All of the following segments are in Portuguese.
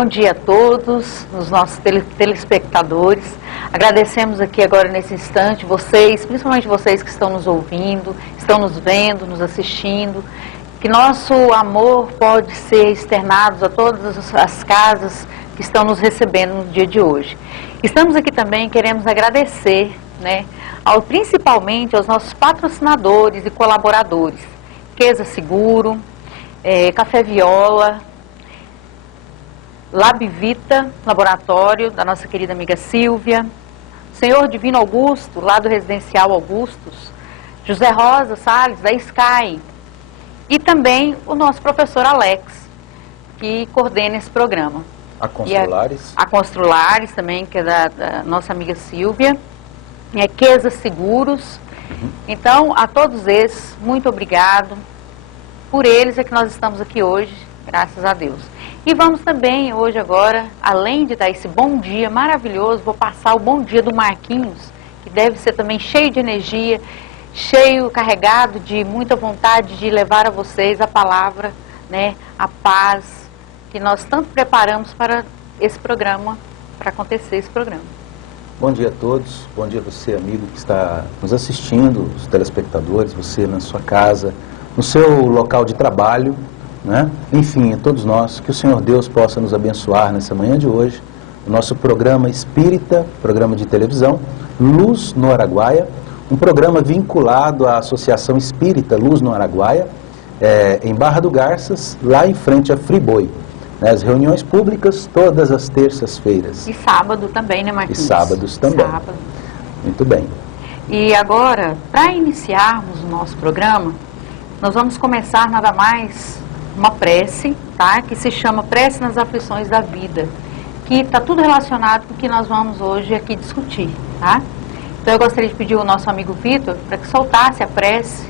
Bom dia a todos, os nossos telespectadores. Agradecemos aqui agora nesse instante vocês, principalmente vocês que estão nos ouvindo, estão nos vendo, nos assistindo, que nosso amor pode ser externado a todas as casas que estão nos recebendo no dia de hoje. Estamos aqui também, queremos agradecer, principalmente aos nossos patrocinadores e colaboradores, Queza Seguro, Café Viola, Labvita, laboratório da nossa querida amiga Silvia, Senhor Divino Augusto, lá do Residencial Augustus, José Rosa Salles, da Sky, e também o nosso professor Alex, que coordena esse programa. A Construlares. A Construlares também, que é da nossa amiga Silvia, e a Queza Seguros. Então, a todos esses, muito obrigado. Por eles é que nós estamos aqui hoje, graças a Deus. E vamos também hoje agora, além de dar esse bom dia maravilhoso, vou passar o bom dia do Marquinhos, que deve ser também cheio de energia, cheio, carregado de muita vontade de levar a vocês a palavra, a paz, que nós tanto preparamos para esse programa, para acontecer esse programa. Bom dia a todos, bom dia a você, amigo, que está nos assistindo, os telespectadores, você na sua casa, no seu local de trabalho, enfim, a todos nós, que o Senhor Deus possa nos abençoar nessa manhã de hoje, o nosso programa espírita, programa de televisão, Luz no Araguaia, um programa vinculado à Associação Espírita Luz no Araguaia, em Barra do Garças, lá em frente a Friboi. As reuniões públicas todas as terças-feiras. E sábado também, né, Marquinhos? E sábados também. Sábado. Muito bem. E agora, para iniciarmos o nosso programa, nós vamos começar nada mais uma prece, que se chama Prece nas Aflições da Vida, que está tudo relacionado com o que nós vamos hoje aqui discutir, Então eu gostaria de pedir ao nosso amigo Vitor para que soltasse a prece,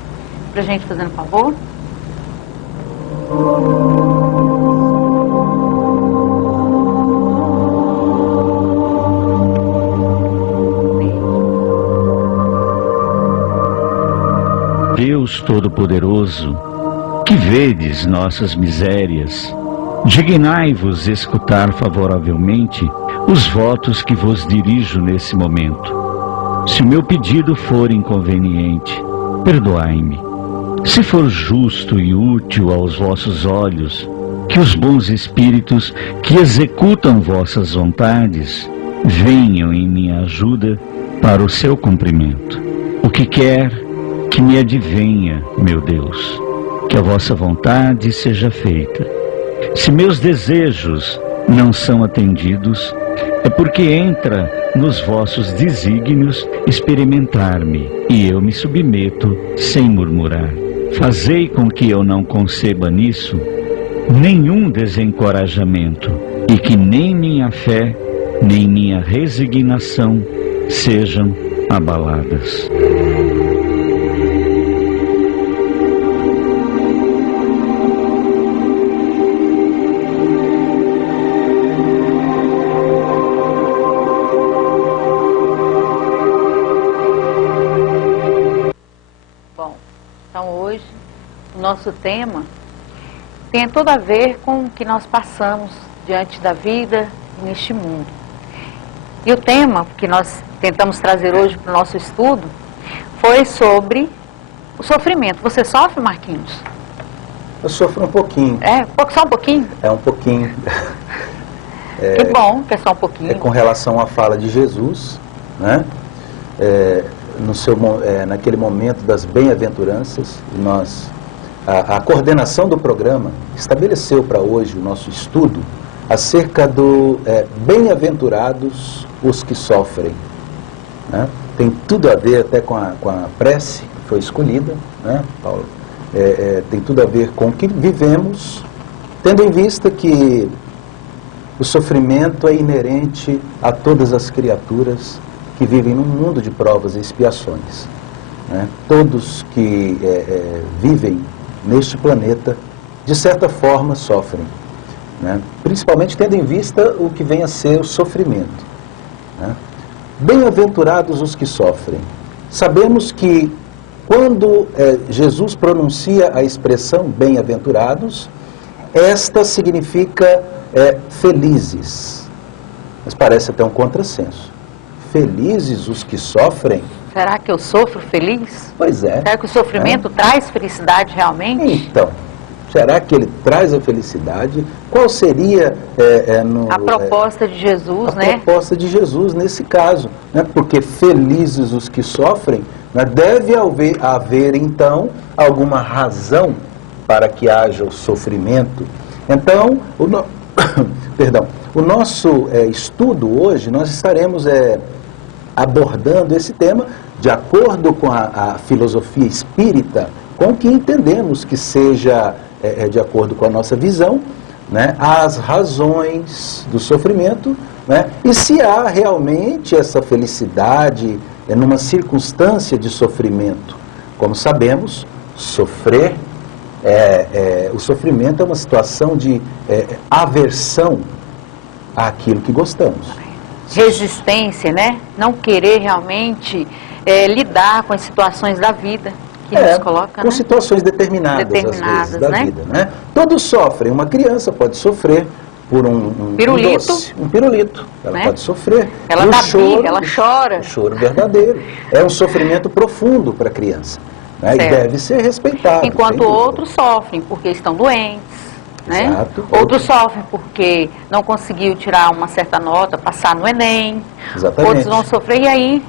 para a gente, fazendo favor. Deus Todo-Poderoso, que vedes nossas misérias, dignai-vos escutar favoravelmente os votos que vos dirijo nesse momento. Se o meu pedido for inconveniente, perdoai-me. Se for justo e útil aos vossos olhos, que os bons espíritos que executam vossas vontades venham em minha ajuda para o seu cumprimento. O que quer que me advenha, meu Deus, que a vossa vontade seja feita. Se meus desejos não são atendidos, é porque entra nos vossos desígnios experimentar-me, e eu me submeto sem murmurar. Fazei com que eu não conceba nisso nenhum desencorajamento, e que nem minha fé, nem minha resignação sejam abaladas. Nosso tema tem tudo a ver com o que nós passamos diante da vida neste mundo. E o tema que nós tentamos trazer hoje para o nosso estudo foi sobre o sofrimento. Você sofre, Marquinhos? Eu sofro um pouquinho. Só um pouquinho? Um pouquinho. Que bom que é só um pouquinho. Com relação à fala de Jesus, naquele momento das bem-aventuranças, a coordenação do programa estabeleceu para hoje o nosso estudo acerca do bem-aventurados os que sofrem. Tem tudo a ver até com a prece que foi escolhida, Paulo? Tem tudo a ver com o que vivemos, tendo em vista que o sofrimento é inerente a todas as criaturas que vivem num mundo de provas e expiações. Todos que vivem neste planeta, de certa forma, sofrem. Principalmente tendo em vista o que vem a ser o sofrimento. Bem-aventurados os que sofrem. Sabemos que quando Jesus pronuncia a expressão bem-aventurados, esta significa felizes. Mas parece até um contrassenso. Felizes os que sofrem? Será que eu sofro feliz? Pois é. Será que o sofrimento traz felicidade realmente? Então, será que ele traz a felicidade? Qual seria a proposta de Jesus, a proposta de Jesus nesse caso? Né? Porque felizes os que sofrem, né? Deve haver, então, alguma razão para que haja o sofrimento. Então, o nosso estudo hoje, nós estaremos abordando esse tema de acordo com a filosofia espírita, com o que entendemos que seja, de acordo com a nossa visão, né, as razões do sofrimento, né, e se há realmente essa felicidade numa circunstância de sofrimento. Como sabemos, sofrer, o sofrimento é uma situação de aversão àquilo que gostamos. Resistência, né? Não querer realmente lidar com as situações da vida que nos coloca, com né? situações determinadas às vezes, da né? vida, né? Todos sofrem. Uma criança pode sofrer por um pirulito, doce, um pirulito. Ela pode sofrer. Ela dá birra, ela chora. O choro verdadeiro. É um sofrimento profundo para a criança, né? E deve ser respeitado. Enquanto outros sofrem porque estão doentes. Né? Exato. Outros sofrem porque não conseguiu tirar uma certa nota, passar no Enem. Exatamente. Outros vão sofrer e aí...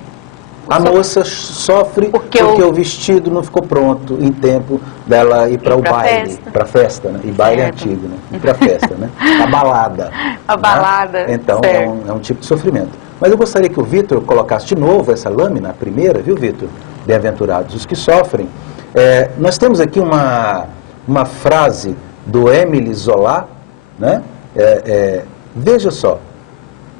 A moça sofre porque o vestido não ficou pronto em tempo dela ir para o baile, para a festa, né? E baile antigo, né? Ir para a festa, né? A balada. A balada. Né? Então é um tipo de sofrimento. Mas eu gostaria que o Vitor colocasse de novo essa lâmina, a primeira, viu, Vitor? Bem-aventurados os que sofrem. Nós temos aqui uma frase do Émile Zola, né? Veja só,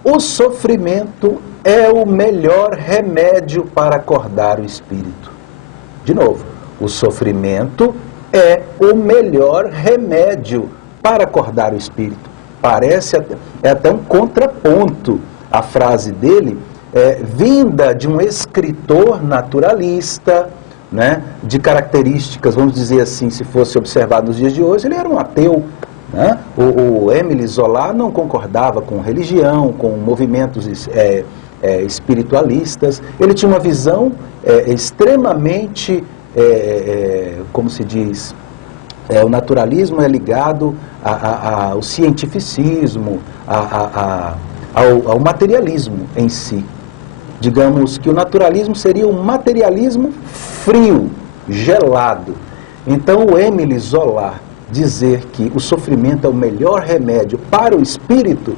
o sofrimento é o melhor remédio para acordar o espírito. De novo, o sofrimento é o melhor remédio para acordar o espírito. Parece até um contraponto a frase dele, vinda de um escritor naturalista, né, de características, vamos dizer assim, se fosse observado nos dias de hoje, ele era um ateu. Né? O Émile Zola não concordava com religião, com movimentos espiritualistas. Ele tinha uma visão extremamente, como se diz, o naturalismo é ligado ao cientificismo, ao materialismo em si. Digamos que o naturalismo seria um materialismo frio, gelado. Então o Émile Zola dizer que o sofrimento é o melhor remédio para o espírito,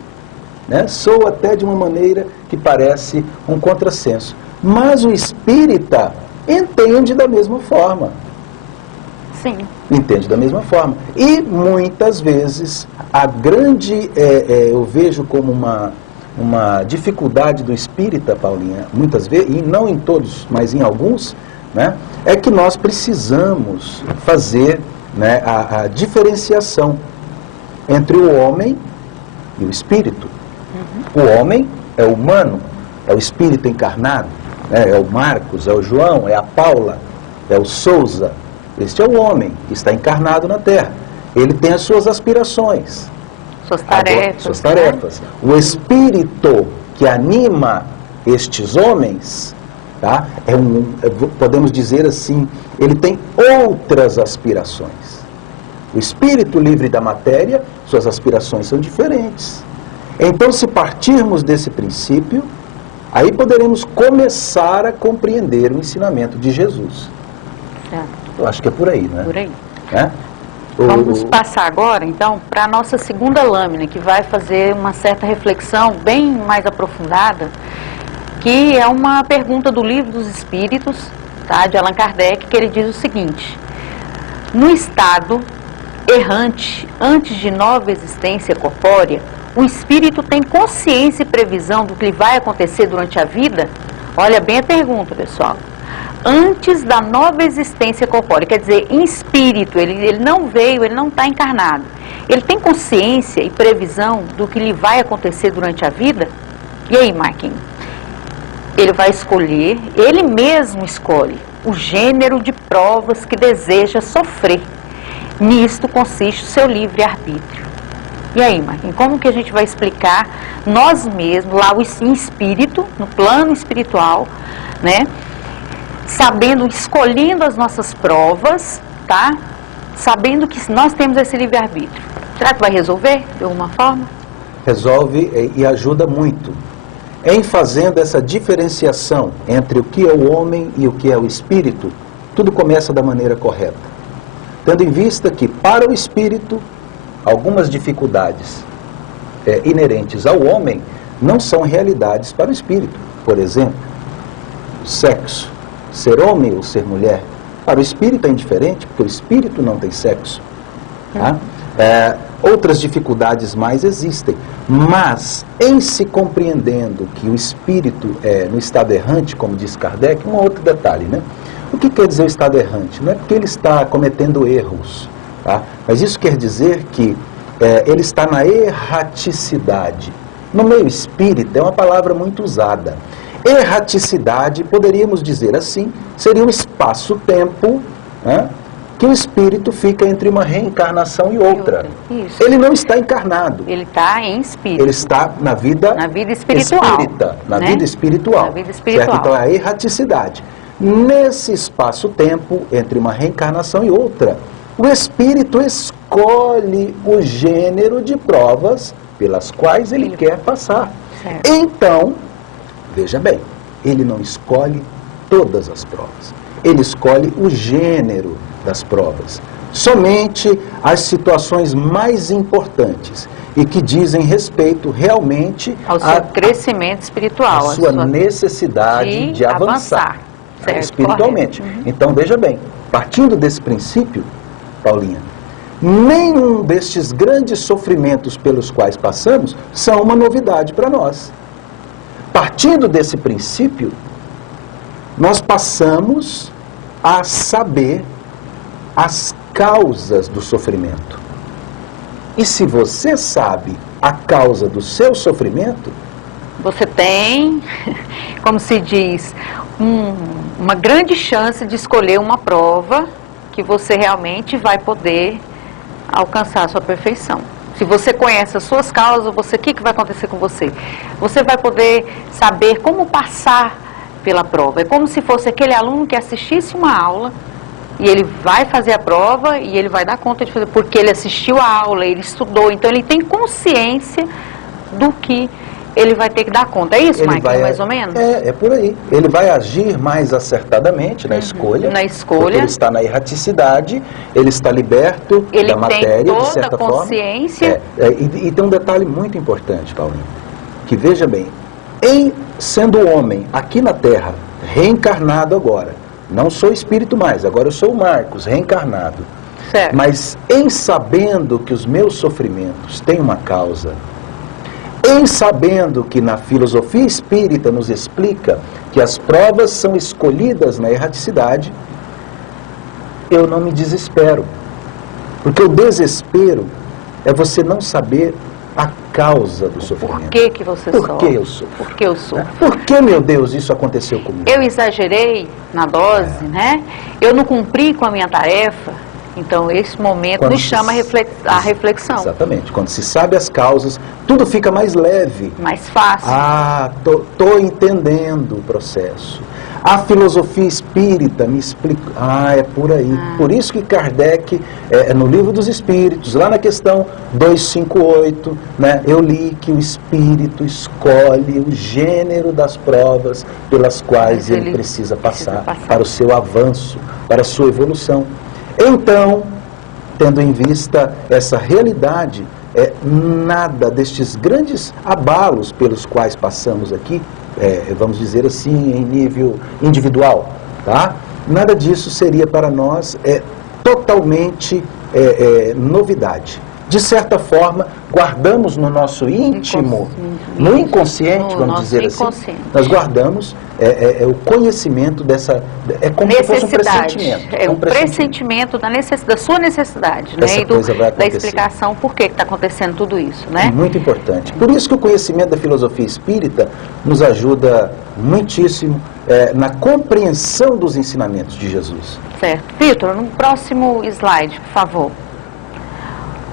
né, soa até de uma maneira que parece um contrassenso. Mas o espírita entende da mesma forma. Sim. Entende da mesma forma. E muitas vezes, eu vejo como uma dificuldade do espírita, Paulinha, muitas vezes, e não em todos, mas em alguns, né, é que nós precisamos fazer, né, a diferenciação entre o homem e o espírito. O homem é o humano, é o espírito encarnado, né, é o Marcos, é o João, é a Paula, é o Souza. Este é o homem que está encarnado na Terra. Ele tem as suas aspirações. Suas tarefas. Né? O espírito que anima estes homens, tá? Podemos dizer assim, ele tem outras aspirações. O espírito livre da matéria, suas aspirações são diferentes. Então, se partirmos desse princípio, aí poderemos começar a compreender o ensinamento de Jesus. Certo. Eu acho que é por aí, né? Por aí. Vamos passar agora, então, para a nossa segunda lâmina, que vai fazer uma certa reflexão bem mais aprofundada, que é uma pergunta do Livro dos Espíritos, tá, de Allan Kardec, que ele diz o seguinte: no estado errante, antes de nova existência corpórea, o espírito tem consciência e previsão do que vai acontecer durante a vida? Olha bem a pergunta, pessoal. Antes da nova existência corpórea, quer dizer, em espírito, ele não veio, ele não está encarnado. Ele tem consciência e previsão do que lhe vai acontecer durante a vida? E aí, Marquinhos? Ele vai escolher, ele mesmo escolhe, o gênero de provas que deseja sofrer. Nisto consiste o seu livre-arbítrio. E aí, Marquinhos, como que a gente vai explicar nós mesmos, lá em espírito, no plano espiritual, né? Sabendo, escolhendo as nossas provas, tá? Sabendo que nós temos esse livre-arbítrio. Será que vai resolver de alguma forma? Resolve e ajuda muito. Em fazendo essa diferenciação entre o que é o homem e o que é o espírito, tudo começa da maneira correta. Tendo em vista que, para o espírito, algumas dificuldades inerentes ao homem não são realidades para o espírito. Por exemplo, o sexo, ser homem ou ser mulher. Para o espírito é indiferente, porque o espírito não tem sexo. Tá? Outras dificuldades mais existem, mas em se compreendendo que o espírito é no estado errante, como diz Kardec, um outro detalhe, né? O que quer dizer o estado errante? Não é porque ele está cometendo erros, tá? Mas isso quer dizer que ele está na erraticidade. No meio espírita é uma palavra muito usada. Erraticidade, poderíamos dizer assim, seria um espaço-tempo, né, que o espírito fica entre uma reencarnação e outra. Isso. Ele não está encarnado. Ele está em espírito. Ele está na vida espiritual. Espírita, na né? vida espiritual. Na vida espiritual. Certo? Então é a erraticidade. Nesse espaço-tempo, entre uma reencarnação e outra, o espírito escolhe o gênero de provas pelas quais ele quer passar. Certo. Então, veja bem, ele não escolhe todas as provas. Ele escolhe o gênero das provas. Somente as situações mais importantes e que dizem respeito realmente ao seu crescimento espiritual. A sua necessidade de avançar. Certo, espiritualmente. Então, veja bem, partindo desse princípio, Paulinha, nenhum destes grandes sofrimentos pelos quais passamos são uma novidade para nós. Partindo desse princípio, nós passamos a saber as causas do sofrimento. E se você sabe a causa do seu sofrimento, você tem, como se diz, uma grande chance de escolher uma prova que você realmente vai poder alcançar a sua perfeição. Se você conhece as suas causas, o que vai acontecer com você? Você vai poder saber como passar pela prova. É como se fosse aquele aluno que assistisse uma aula e ele vai fazer a prova e ele vai dar conta de fazer, porque ele assistiu a aula, ele estudou, então ele tem consciência do que ele vai ter que dar conta. É isso, Marquinhos, mais ou menos? É por aí. Ele vai agir mais acertadamente na escolha. Na escolha. Porque ele está na erraticidade, ele está liberto da matéria, de certa forma. Ele tem toda a consciência. E tem um detalhe muito importante, Paulinho, que veja bem, sendo homem aqui na Terra, reencarnado agora, não sou espírito mais, agora eu sou o Marcos, reencarnado. Certo. Mas em sabendo que os meus sofrimentos têm uma causa, em sabendo que na filosofia espírita nos explica que as provas são escolhidas na erraticidade, eu não me desespero. Porque o desespero é você não saber a causa do sofrimento. Por que você sofre? Por que eu sofro? Por que eu sofro? Por que, meu Deus, isso aconteceu comigo? Eu exagerei na dose, né? Eu não cumpri com a minha tarefa. Então, esse momento nos chama a reflexão. Exatamente. Quando se sabe as causas, tudo fica mais leve. Mais fácil. Tô entendendo o processo. A filosofia espírita me explica. É por aí. Por isso que Kardec, no Livro dos Espíritos, lá na questão 258, né, eu li que o espírito escolhe o gênero das provas pelas quais ele precisa passar para o seu avanço, para a sua evolução. Então, tendo em vista essa realidade, nada destes grandes abalos pelos quais passamos aqui, vamos dizer assim, em nível individual, tá? Nada disso seria para nós totalmente novidade. De certa forma, guardamos no nosso íntimo, no inconsciente, vamos dizer assim, nós guardamos o conhecimento dessa... É como se fosse um pressentimento. É um pressentimento da sua necessidade, né? E da explicação por que está acontecendo tudo isso, né? Muito importante. Por isso que o conhecimento da filosofia espírita nos ajuda muitíssimo na compreensão dos ensinamentos de Jesus. Certo. Vitor, no próximo slide, por favor.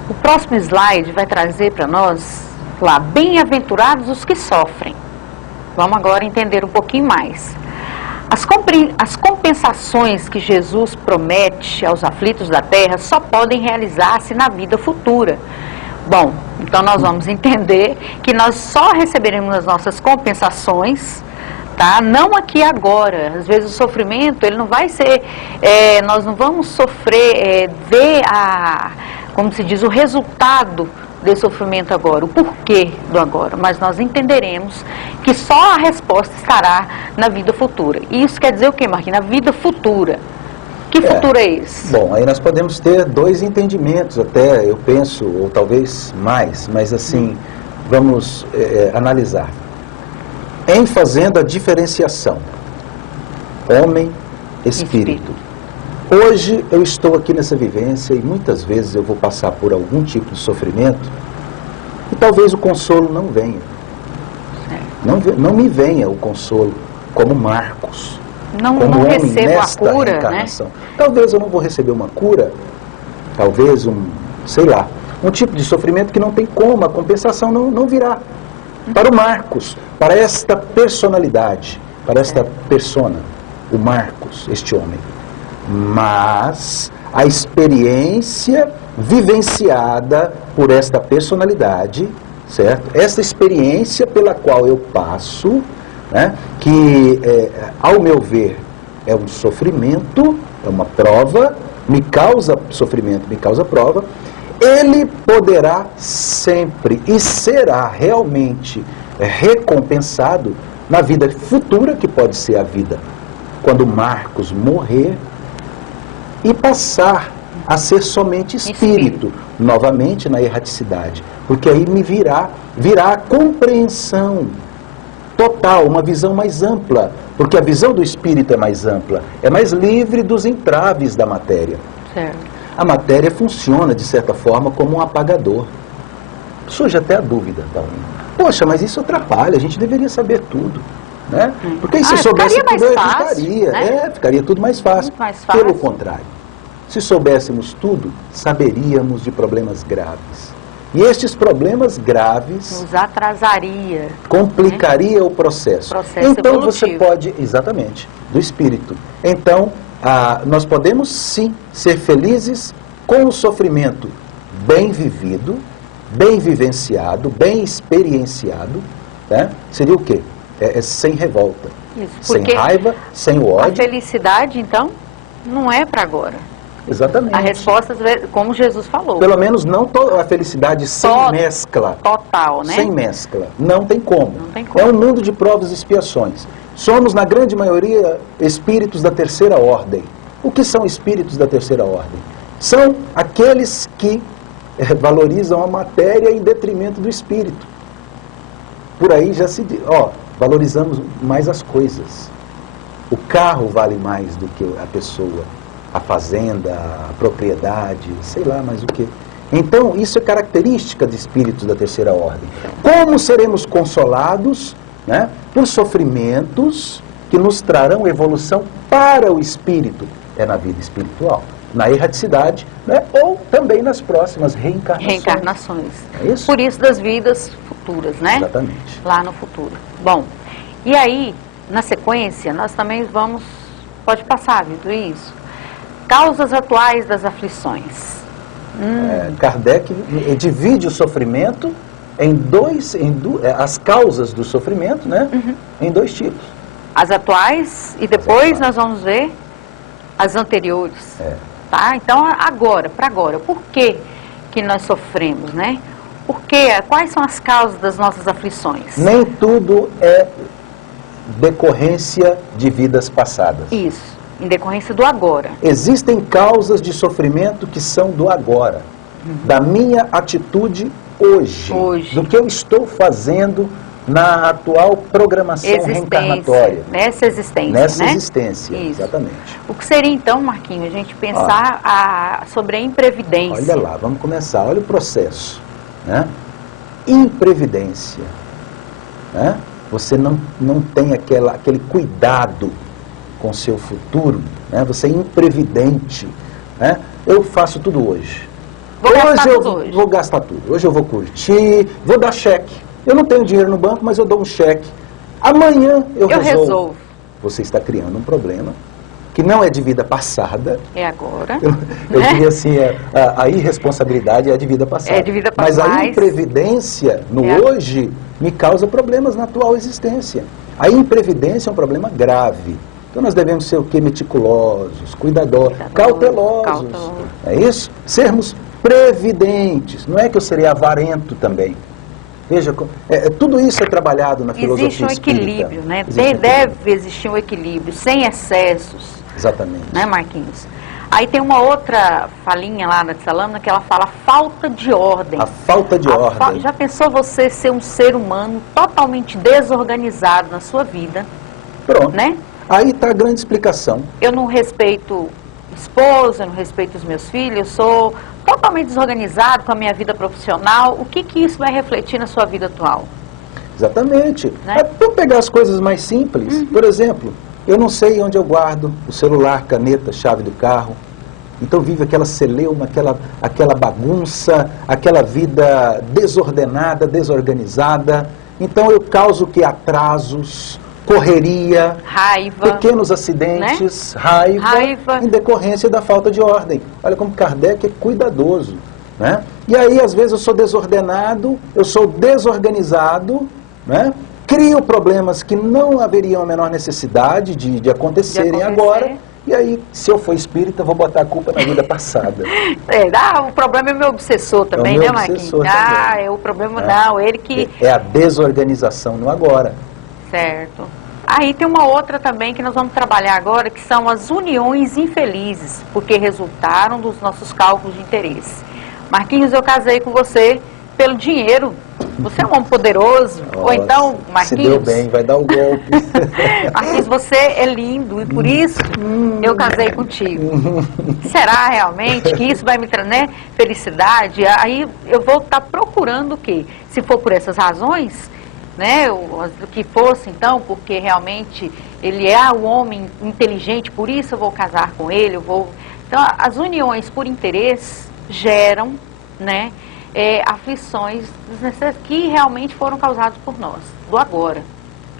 O próximo slide vai trazer para nós, lá, bem-aventurados os que sofrem. Vamos agora entender um pouquinho mais. As compensações que Jesus promete aos aflitos da terra só podem realizar-se na vida futura. Bom, então nós vamos entender que nós só receberemos as nossas compensações, tá? Não aqui e agora. Às vezes o sofrimento, ele não vai ser, nós não vamos sofrer, ver como se diz, o resultado desse sofrimento agora, o porquê do agora, mas nós entenderemos que só a resposta estará na vida futura. E isso quer dizer o quê, Marquinhos? Na vida futura. Que futuro é esse? Bom, aí nós podemos ter dois entendimentos até, eu penso, ou talvez mais, mas assim, vamos analisar. Em fazendo a diferenciação, homem, espírito. Hoje eu estou aqui nessa vivência e muitas vezes eu vou passar por algum tipo de sofrimento e talvez o consolo não venha. Não me venha o consolo como Marcos. Não recebo a cura, né? Talvez eu não vou receber uma cura, talvez um tipo de sofrimento que não tem como, a compensação não virá. Para o Marcos, para esta personalidade, para esta persona, o Marcos, este homem. Mas a experiência vivenciada por esta personalidade, certo? Esta experiência pela qual eu passo, né, que, ao meu ver, é um sofrimento, é uma prova, me causa sofrimento, me causa prova, ele poderá sempre e será realmente recompensado na vida futura, que pode ser a vida quando Marcos morrer e passar a ser somente espírito, novamente na erraticidade, porque aí me virá a compreensão total, uma visão mais ampla, porque a visão do espírito é mais ampla, é mais livre dos entraves da matéria. Certo. A matéria funciona, de certa forma, como um apagador. Surge até a dúvida, poxa, mas isso atrapalha, a gente deveria saber tudo, né? Porque se soubesse tudo, eu evitaria, né? Ficaria tudo mais fácil. Muito mais fácil. Pelo contrário, se soubéssemos tudo, saberíamos de problemas graves. E estes problemas graves nos atrasaria, complicaria, né, o processo. Então evolutivo. Você pode, exatamente, do espírito. Então, nós podemos sim ser felizes com o sofrimento bem vivido, bem vivenciado, bem experienciado, né? Seria o quê? Sem revolta, isso, sem raiva, sem o ódio. A felicidade, então, não é para agora. Exatamente. A resposta, como Jesus falou. Pelo menos não a felicidade sem mescla. Total, né? Sem mescla. Não tem como. Não tem como. É um mundo de provas e expiações. Somos, na grande maioria, espíritos da terceira ordem. O que são espíritos da terceira ordem? São aqueles que valorizam a matéria em detrimento do espírito. Por aí já se diz, valorizamos mais as coisas. O carro vale mais do que a pessoa. A fazenda, a propriedade, sei lá mais o que. Então, isso é característica de espíritos da terceira ordem. Como seremos consolados, né, por sofrimentos que nos trarão evolução para o espírito? É na vida espiritual, na erraticidade, né, ou também nas próximas reencarnações. É isso? Por isso das vidas futuras, né? Exatamente. Lá no futuro. Bom, e aí, na sequência, nós também vamos... Pode passar, Vitor, isso? Causas atuais das aflições. Kardec divide o sofrimento em as causas do sofrimento, né? Em dois tipos. As atuais e depois nós vamos ver as anteriores. Tá? Então, para agora, por que nós sofremos, né? Quais são as causas das nossas aflições? Nem tudo é decorrência de vidas passadas. Isso. Em decorrência do agora. Existem causas de sofrimento que são do agora, da minha atitude hoje, do que eu estou fazendo na atual programação reencarnatória. Nessa existência, Nessa né? existência, isso. Exatamente. O que seria então, Marquinhos, a gente pensar sobre a imprevidência? Olha lá, vamos começar, olha o processo, né? Imprevidência, né? Você não tem aquele cuidado com o seu futuro, né? Você é imprevidente, né? Eu faço tudo hoje. Vou gastar eu tudo hoje. vou gastar tudo. Hoje eu vou curtir, vou dar cheque. Eu não tenho dinheiro no banco, mas eu dou um cheque. Amanhã eu resolvo. Você está criando um problema que não é de vida passada. É agora. Eu diria assim, a irresponsabilidade é de vida passada. É de vida passada. Mas a imprevidência, no hoje, me causa problemas na atual existência. A imprevidência é um problema grave. Então nós devemos ser o quê? Meticulosos, cuidadosos, cautelosos. É isso? Sermos previdentes. Não é que eu serei avarento também. Veja, tudo isso é trabalhado na filosofia espírita. Existe um equilíbrio, né? Deve existir um equilíbrio, sem excessos. Exatamente. Né, Marquinhos? Aí tem uma outra falinha lá na Tsalâmina que ela fala falta de ordem. A falta de ordem. Já pensou você ser um ser humano totalmente desorganizado na sua vida? Pronto. Né? Aí está a grande explicação. Eu não respeito esposa, eu não respeito os meus filhos, eu sou totalmente desorganizado com a minha vida profissional. O que isso vai refletir na sua vida atual? Exatamente. Né? Vamos pegar as coisas mais simples. Por exemplo, eu não sei onde eu guardo o celular, caneta, chave do carro. Então vive aquela celeuma, aquela bagunça, aquela vida desordenada, desorganizada. Então eu causo que atrasos, correria, raiva, pequenos acidentes, né? raiva, em decorrência da falta de ordem. Olha como Kardec é cuidadoso, né? E aí, às vezes, eu sou desordenado, eu sou desorganizado, né? Crio problemas que não haveriam a menor necessidade de acontecerem agora. E aí, se eu for espírita, eu vou botar a culpa na vida passada. O problema é meu obsessor também, né, Marquinhos? O problema não, ele que... É a desorganização no agora. Certo. Aí tem uma outra também que nós vamos trabalhar agora, que são as uniões infelizes, porque resultaram dos nossos cálculos de interesse. Marquinhos, eu casei com você pelo dinheiro. Você é um homem poderoso. Nossa, ou então, Marquinhos... Se deu bem, vai dar o golpe. Marquinhos, você é lindo e por isso eu casei contigo. Será realmente que isso vai me trazer felicidade? Aí eu vou estar procurando o quê? Se for por essas razões... né, o que fosse então, porque realmente ele é um homem inteligente, por isso eu vou casar com ele, Então, as uniões por interesse geram, né, aflições que realmente foram causadas por nós, do agora,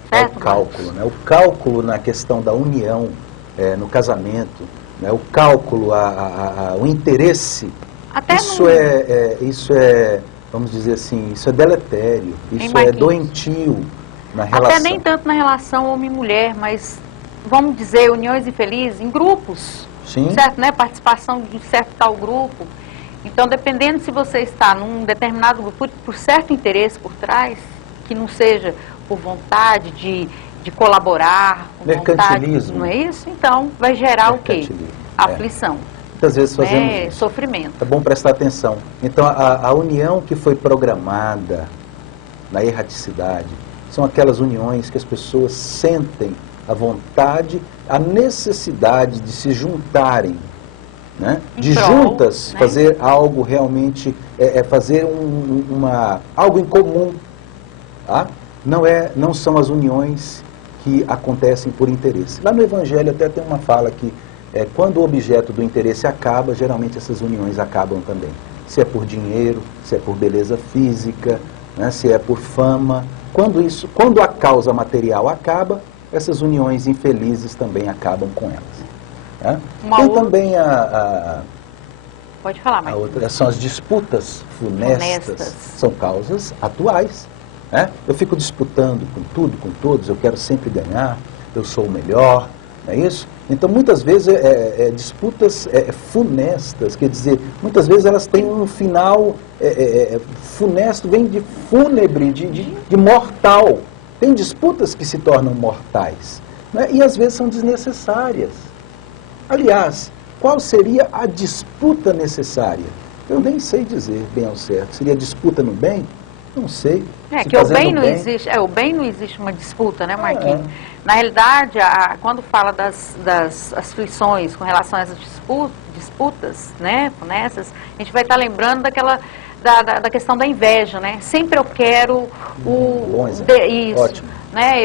certo? É o cálculo, né? O cálculo na questão da união, no casamento, né? O cálculo, o interesse, Até isso é vamos dizer assim, isso é deletério, isso é doentio na relação. Até nem tanto na relação homem-mulher, mas, vamos dizer, uniões infelizes em grupos, sim, certo, né? Participação de certo tal grupo. Então, dependendo se você está num determinado grupo por certo interesse por trás, que não seja por vontade de colaborar, com mercantilismo, vontade, não é isso? Então, vai gerar o quê? Aflição. Muitas vezes fazemos isso. Sofrimento. É bom prestar atenção. Então, a união que foi programada na erraticidade são aquelas uniões que as pessoas sentem a vontade, a necessidade de se juntarem, né? De juntas, né? Fazer algo realmente, fazer algo em comum. Tá? Não são as uniões que acontecem por interesse. Lá no Evangelho até tem uma fala que quando o objeto do interesse acaba, geralmente essas uniões acabam também. Se é por dinheiro, se é por beleza física, né, se é por fama. Quando a causa material acaba, essas uniões infelizes também acabam com elas. Né? Tem também Pode falar, Marquinhos. São as disputas funestas. São causas atuais. Né? Eu fico disputando com tudo, com todos, eu quero sempre ganhar, eu sou o melhor. Não é isso? Então, muitas vezes, disputas funestas, quer dizer, muitas vezes elas têm um final funesto, vem de fúnebre, de mortal. Tem disputas que se tornam mortais, né? E às vezes são desnecessárias. Aliás, qual seria a disputa necessária? Eu nem sei dizer bem ao certo. Seria disputa no bem? Não sei. Que o bem não existe. O bem não existe uma disputa, né, Marquinhos? Na realidade, quando fala das aflições com relação a essas disputas, né, nessas, a gente vai estar lembrando da questão da inveja, né? Sempre eu quero Ótimo. né?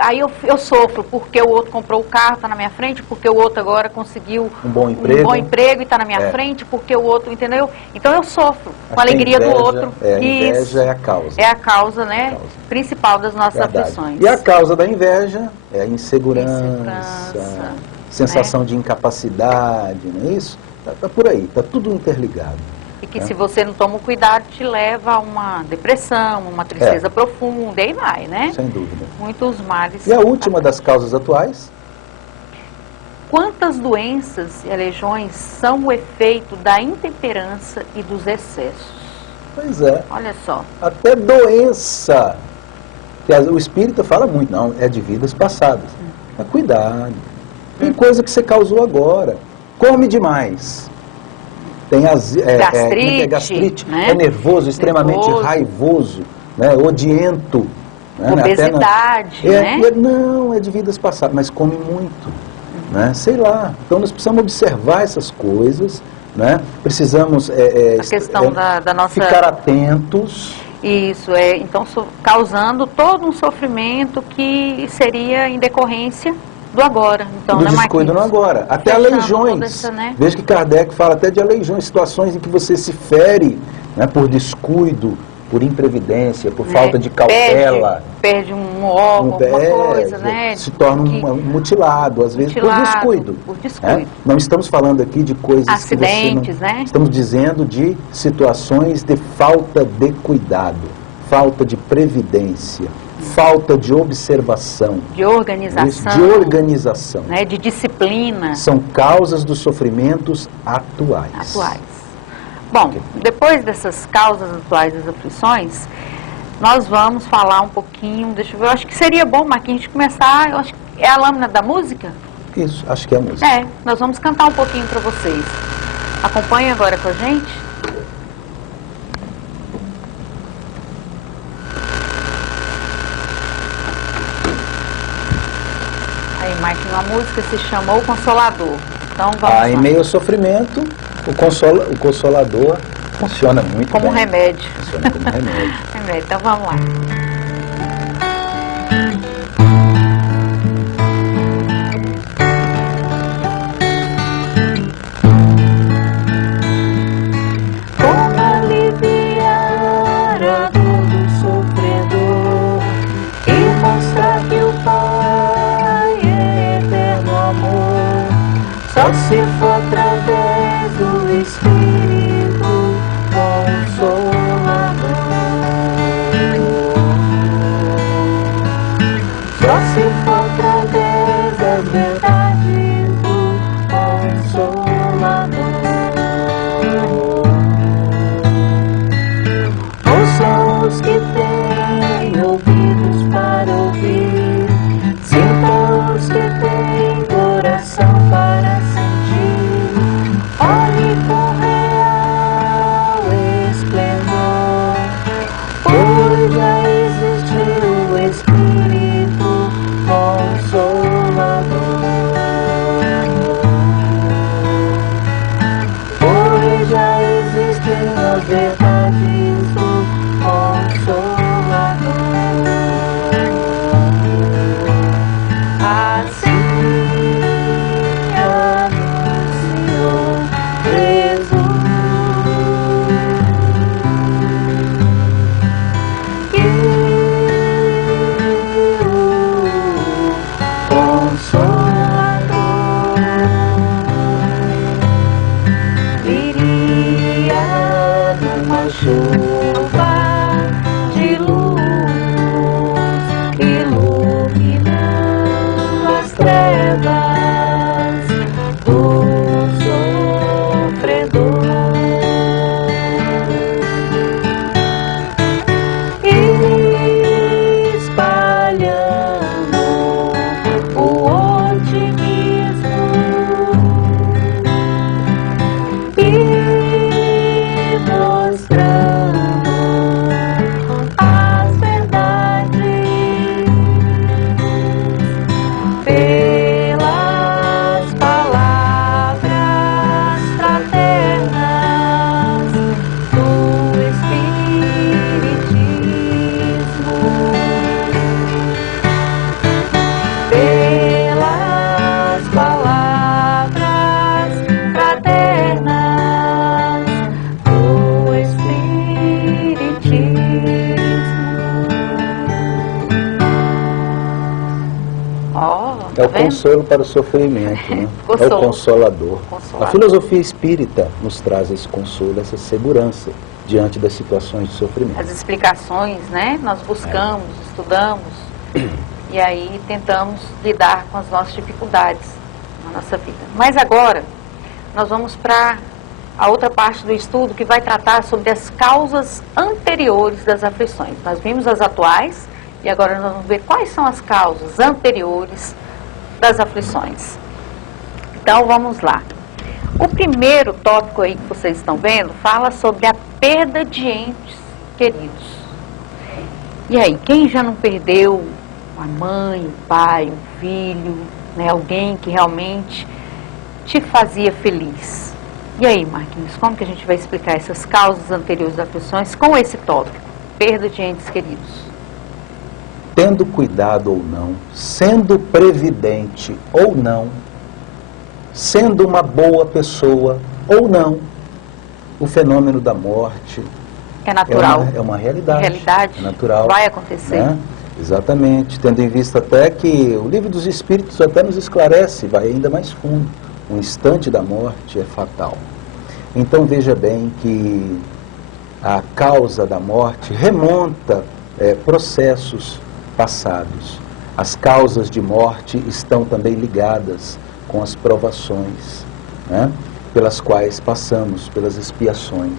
Aí eu sofro porque o outro comprou o carro, está na minha frente, porque o outro agora conseguiu um bom emprego e está na minha frente, porque o outro, entendeu? Então eu sofro com a alegria inveja, do outro. A inveja Isso é a causa. é a causa, né? Principal das nossas Verdade. aflições. E a causa da inveja é a insegurança, sensação de incapacidade, não é isso? Tá por aí, tá tudo interligado. E que se você não toma o cuidado, te leva a uma depressão, uma tristeza profunda, e aí vai, né? Sem dúvida. Muitos males. E a última das causas atuais? Quantas doenças e aleijões são o efeito da intemperança e dos excessos? Pois é. Olha só. Até doença. Que o espírito fala muito, não, é de vidas passadas. Mas cuidado. Tem coisa que você causou agora. Come demais. Tem gastrite, né? É nervoso, extremamente raivoso, né? Odiento. Né? Obesidade, né? Não, é de vidas passadas, mas come muito. Né? Sei lá. Então nós precisamos observar essas coisas, né? Precisamos a questão da nossa... ficar atentos. Isso, então causando todo um sofrimento que seria em decorrência do agora. Então, do descuido no agora. Até aleijões. Essa, né? Veja que Kardec fala até de aleijões, situações em que você se fere, né, por descuido, por imprevidência, por falta de cautela. Perde um órgão, alguma coisa, né? Se torna um mutilado, às vezes por descuido. Por descuido. Né? Não estamos falando aqui de coisas acidentes, que você não... né? Estamos dizendo de situações de falta de cuidado, falta de previdência, falta de observação. De organização. De organização. Né? De disciplina. São causas dos sofrimentos atuais. Bom, depois dessas causas atuais das aflições, nós vamos falar um pouquinho, deixa eu ver, eu acho que seria bom, Marquinhos, a gente começar, eu acho que é a lâmina da música? Isso, acho que é a música. Nós vamos cantar um pouquinho para vocês. Acompanhe agora com a gente. Aí, Marquinhos, a música se chama O Consolador. Então vamos lá. Em meio ao sofrimento, o Consolador funciona muito como bem. Remédio. Funciona como remédio. Então vamos lá. Como aliviar a dor do sofredor e mostrar que o Pai é eterno amor, só se for através do Espírito Consolador. Só se for através das verdades do Consolador. Ouçam os que têm ouvidos para ouvir, sintam os que têm coração para sentir, olhe com real esplendor, pois já existiu o Espírito Consolador. Pois já existem as verdades do Consolador. Assim anunciou Jesus que o Consolador viria numa chuva de luz, iluminando as trevas do sofredor e espalhando o otimismo e mostrando as verdades pelas palavras vendo? consolo para o sofrimento, né? É o Consolo. consolador. Consolador. A filosofia espírita nos traz esse consolo, essa segurança diante das situações de sofrimento. As explicações, né? Nós buscamos, estudamos e aí tentamos lidar com as nossas dificuldades na nossa vida. Mas agora nós vamos para a outra parte do estudo que vai tratar sobre as causas anteriores das aflições. Nós vimos as atuais e agora nós vamos ver quais são as causas anteriores das aflições. Então vamos lá. O primeiro tópico aí que vocês estão vendo fala sobre a perda de entes queridos. E aí, quem já não perdeu a mãe, o pai, um filho, né, alguém que realmente te fazia feliz? E aí, Marquinhos, como que a gente vai explicar essas causas anteriores das aflições com esse tópico? Perda de entes queridos. Tendo cuidado ou não, sendo previdente ou não, sendo uma boa pessoa ou não, o fenômeno da morte É natural. é uma realidade. Realidade. É natural. Vai acontecer. Né? Exatamente. Tendo em vista até que o Livro dos Espíritos até nos esclarece, vai ainda mais fundo. Um instante da morte é fatal. Então veja bem que a causa da morte remonta processos passados. As causas de morte estão também ligadas com as provações, né, pelas quais passamos, pelas expiações.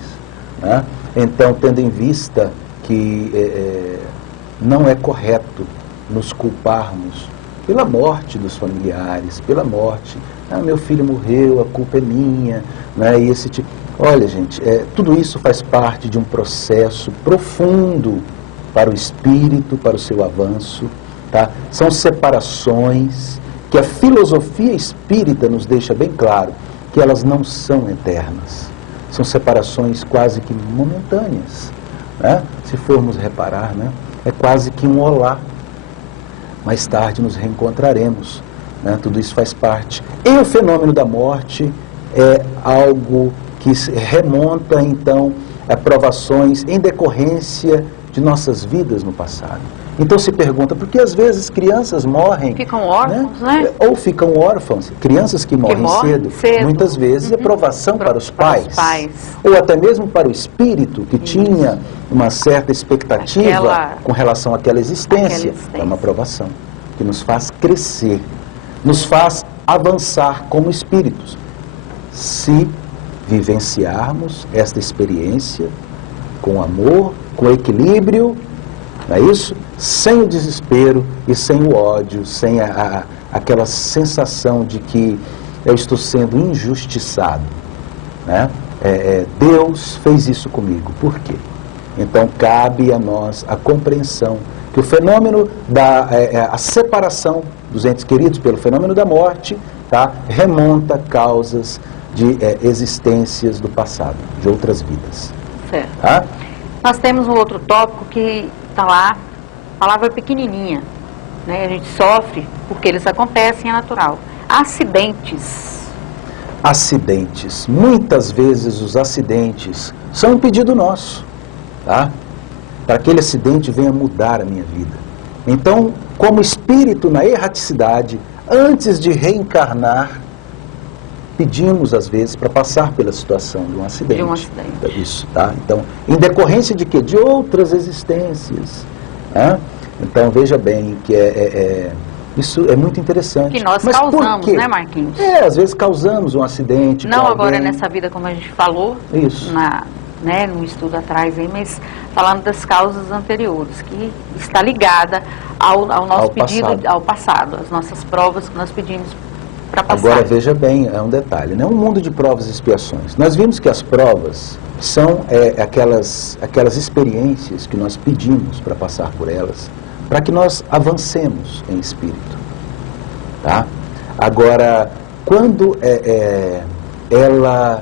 Né? Então, tendo em vista que não é correto nos culparmos pela morte dos familiares, pela morte, meu filho morreu, a culpa é minha, né, e esse tipo. Olha, gente, tudo isso faz parte de um processo profundo para o espírito, para o seu avanço, tá? São separações que a filosofia espírita nos deixa bem claro que elas não são eternas. São separações quase que momentâneas, né? Se formos reparar, né? É quase que um olá. Mais tarde nos reencontraremos, né? Tudo isso faz parte. E o fenômeno da morte é algo que remonta, então, a provações em decorrência de nossas vidas no passado. Então se pergunta, por que às vezes crianças morrem... Ficam órfãos, né? Ou ficam órfãos. Crianças que morrem cedo, muitas vezes é provação para os pais. Ou até mesmo para o espírito que tinha uma certa expectativa com relação àquela existência. É uma provação que nos faz crescer, nos faz avançar como espíritos. Se vivenciarmos esta experiência com amor, com equilíbrio, não é isso? Sem o desespero e sem o ódio, sem aquela sensação de que eu estou sendo injustiçado, né? Deus fez isso comigo, por quê? Então cabe a nós a compreensão que o fenômeno a separação dos entes queridos pelo fenômeno da morte, tá? Remonta causas de existências do passado, de outras vidas. Certo. Tá? Nós temos um outro tópico que está lá, a palavra pequenininha, né? A gente sofre porque eles acontecem, é natural. Acidentes. Acidentes. Muitas vezes os acidentes são um pedido nosso, tá? Para que aquele acidente venha mudar a minha vida. Então, como espírito na erraticidade, antes de reencarnar, pedimos às vezes para passar pela situação de um acidente. De um acidente. Isso, tá? Então, em decorrência de quê? De outras existências. Né? Então, veja bem que isso é muito interessante. Que nós causamos, né, Marquinhos? Às vezes causamos um acidente. Não agora nessa vida, como a gente falou, isso. No estudo atrás aí, mas falando das causas anteriores, que está ligada ao nosso pedido, ao passado, às nossas provas que nós pedimos para passar. Agora veja bem, é um detalhe, né? Um mundo de provas e expiações. Nós vimos que as provas são aquelas experiências que nós pedimos para passar por elas, para que nós avancemos em espírito. Tá? Agora, quando ela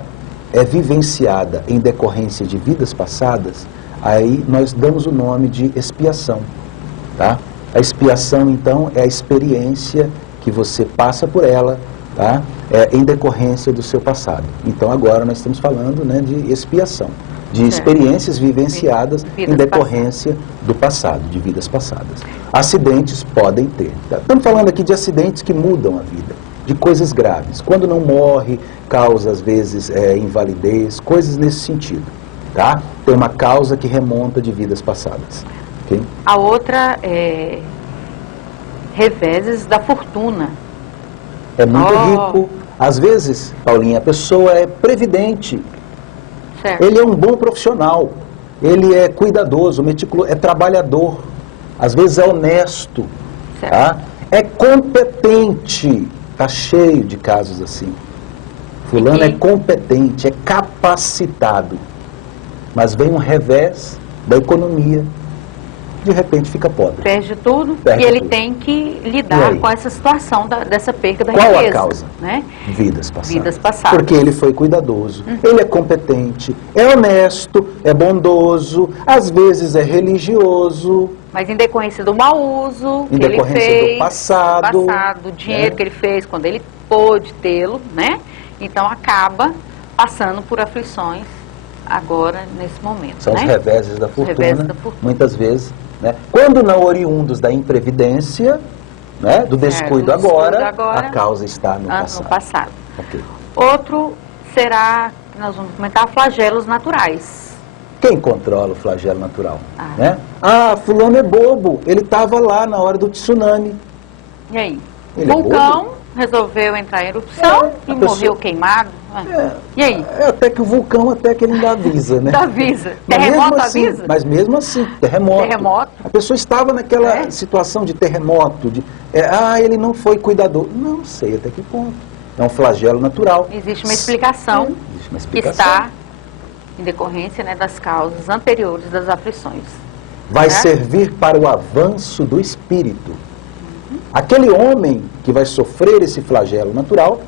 é vivenciada em decorrência de vidas passadas, aí nós damos o nome de expiação. Tá? A expiação, então, é a experiência que você passa por ela, tá? Em decorrência do seu passado. Então agora nós estamos falando, né, de expiação, de experiências vivenciadas em decorrência do passado, de vidas passadas. acidentes podem ter. Estamos falando aqui de acidentes que mudam a vida, de coisas graves. Quando não morre, causa às vezes invalidez, coisas nesse sentido. Tá? Tem uma causa que remonta de vidas passadas. Okay? A outra é reveses da fortuna. É muito rico. Às vezes, Paulinha, a pessoa é previdente. Certo. Ele é um bom profissional. Ele é cuidadoso, meticuloso, é trabalhador. Às vezes é honesto. Certo. Tá? É competente. Está cheio de casos assim. Fulano é competente, é capacitado. Mas vem um revés da economia, de repente fica pobre. Perde tudo Perde e ele tudo. tem que lidar com essa situação dessa perda da Qual riqueza. a causa? Né? Vidas passadas. Vidas passadas. Porque ele foi cuidadoso, ele é competente, é honesto, é bondoso, às vezes é religioso. Mas em decorrência do mau uso Em que ele decorrência fez, do passado, do dinheiro que ele fez, quando ele pôde tê-lo, né? Então acaba passando por aflições agora, nesse momento. São né? os reveses da Os reveses fortuna, da fortuna. muitas vezes. Né? Quando não oriundos da imprevidência, né? Do descuido, agora, a causa está no passado. No passado. Okay. Outro será, que nós vamos comentar, flagelos naturais. Quem controla o flagelo natural? Né? Fulano é bobo, ele estava lá na hora do tsunami. E aí? Ele é Vulcão bobo? resolveu entrar em erupção e morreu queimado. E aí? Até que o vulcão, até que ele ainda avisa, né? Avisa. Mas Terremoto mesmo assim, avisa? Mas mesmo assim, terremoto. Terremoto. A pessoa estava naquela situação de terremoto, ele não foi cuidadoso. Não sei até que ponto. É um flagelo natural. Existe uma explicação, Existe uma explicação. que está em decorrência, né, das causas anteriores das aflições. Vai servir para o avanço do espírito. Aquele homem que vai sofrer esse flagelo natural,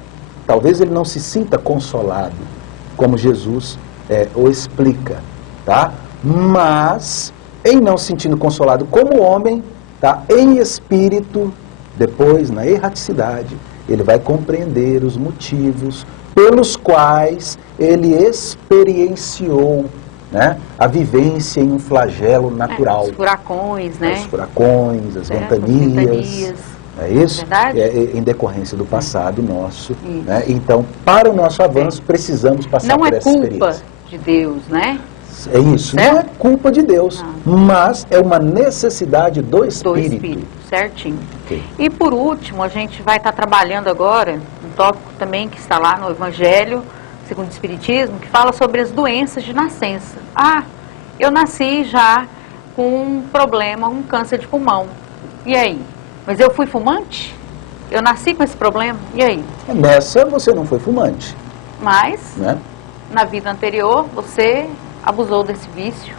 talvez ele não se sinta consolado, como Jesus o explica, tá? Mas, em não se sentindo consolado como homem, tá? Em espírito, depois, na erraticidade, ele vai compreender os motivos pelos quais ele experienciou, né, a vivência em um flagelo natural. Os furacões, né? Os furacões, as ventanias. É isso? Verdade? Em decorrência do passado nosso. Né? Então, para o nosso avanço, precisamos passar por essa experiência. Não é culpa de Deus, né? É isso, não é culpa de Deus, mas é uma necessidade do Espírito. Do Espírito, certinho. Okay. E por último, a gente vai estar trabalhando agora um tópico também que está lá no Evangelho segundo o Espiritismo, que fala sobre as doenças de nascença. Eu nasci já com um problema, um câncer de pulmão. E aí? Mas eu fui fumante? Eu nasci com esse problema? E aí? Nessa você não foi fumante. Mas, né? Na vida anterior, você abusou desse vício.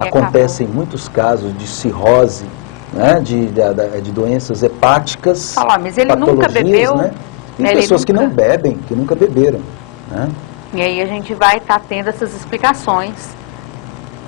Acontecem muitos casos de cirrose, né? de doenças hepáticas, mas ele nunca bebeu, né? E pessoas que não bebem, que nunca beberam. Né? E aí a gente vai estar tendo essas explicações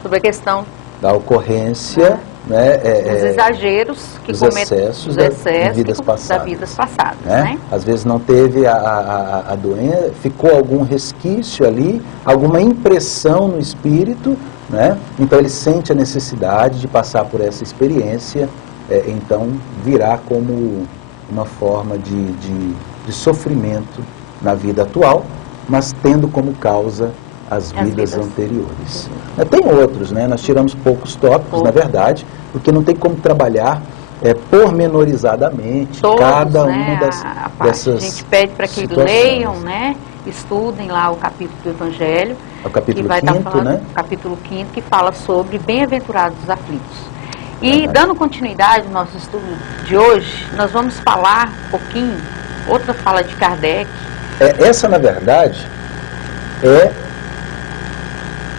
sobre a questão da ocorrência, né? Os exageros que cometem, excessos de vidas passadas. vidas passadas, né? Às vezes não teve a doença, ficou algum resquício ali, alguma impressão no espírito, né? Então ele sente a necessidade de passar por essa experiência, então virá como uma forma de sofrimento na vida atual, mas tendo como causa as vidas anteriores. Tem outros, né? Nós tiramos poucos tópicos, na verdade, porque não tem como trabalhar pormenorizadamente cada uma dessas A gente pede para que leiam, né? Estudem lá o capítulo do Evangelho, o capítulo que vai 5º, estar falando, né? O capítulo 5º, que fala sobre bem-aventurados os aflitos. E dando continuidade ao nosso estudo de hoje, nós vamos falar um pouquinho, outra fala de Kardec. Essa, na verdade,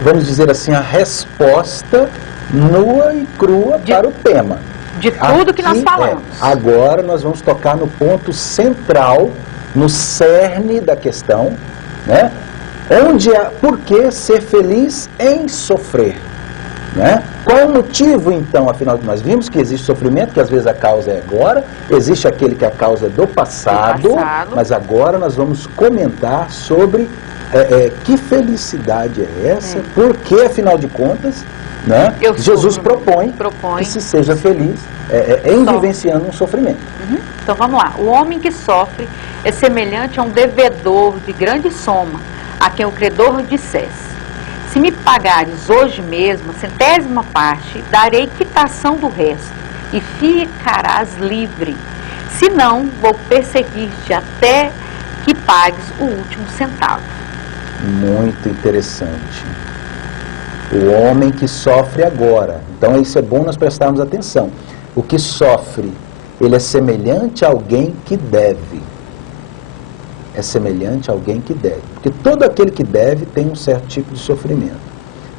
vamos dizer assim, a resposta nua e crua para o tema. De tudo que nós falamos. Agora nós vamos tocar no ponto central, no cerne da questão, né? Onde por que ser feliz em sofrer? Né? Qual é o motivo, então, afinal, que nós vimos que existe sofrimento, que às vezes a causa é agora, existe aquele que a causa é do passado, mas agora nós vamos comentar sobre que felicidade é essa, porque, afinal de contas, né? Eu Jesus sofro. propõe que se seja feliz em vivenciando um sofrimento. Então vamos lá. O homem que sofre é semelhante a um devedor de grande soma, a quem o credor dissesse: se me pagares hoje mesmo a centésima parte, darei quitação do resto, e ficarás livre. Se não, vou perseguir-te até que pagues o último centavo. Muito interessante. O homem que sofre agora. Então isso é bom nós prestarmos atenção. O que sofre, ele é semelhante a alguém que deve. É semelhante a alguém que deve. Porque todo aquele que deve tem um certo tipo de sofrimento,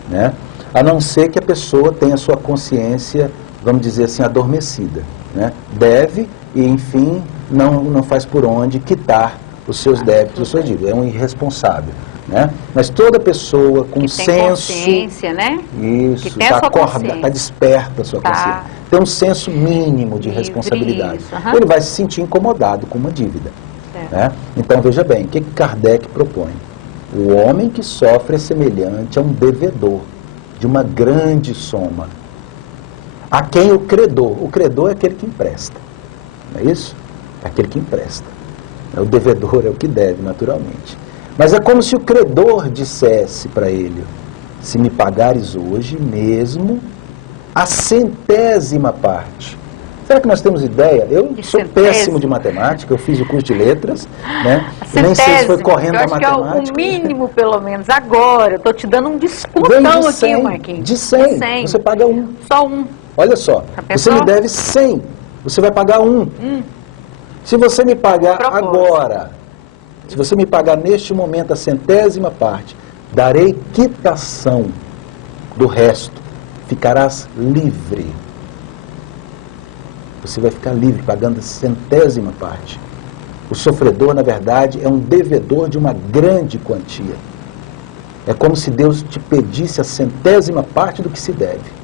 né? A não ser que a pessoa tenha sua consciência, vamos dizer assim, adormecida, né? Deve e, enfim, não faz por onde quitar os seus débitos, os seus dívidas. É um irresponsável, né? Mas toda pessoa com que senso... tem consciência, né? Isso, que tem a sua consciência. Está desperta a sua consciência. Tem um senso mínimo de responsabilidade. Isso, Ele vai se sentir incomodado com uma dívida. Né? Então, veja bem, o que Kardec propõe? O homem que sofre é semelhante a um devedor de uma grande soma, a quem o credor é aquele que empresta, não é isso? É aquele que empresta. O devedor é o que deve, naturalmente. Mas é como se o credor dissesse para ele: se me pagares hoje mesmo a centésima parte. Será que nós temos ideia? Eu sou péssimo de matemática, eu fiz o curso de letras, né? Nem sei se foi correndo a matemática. Eu acho que é o mínimo, pelo menos, agora. Eu estou te dando um descontão aqui, Marquinhos. De 100, você paga 1. Só 1. Olha só, você me deve 100, você vai pagar 1. Se você me pagar agora, se você me pagar neste momento a centésima parte, darei quitação do resto, ficarás livre. Você vai ficar livre, pagando a centésima parte. O sofredor, na verdade, é um devedor de uma grande quantia. É como se Deus te pedisse a centésima parte do que se deve.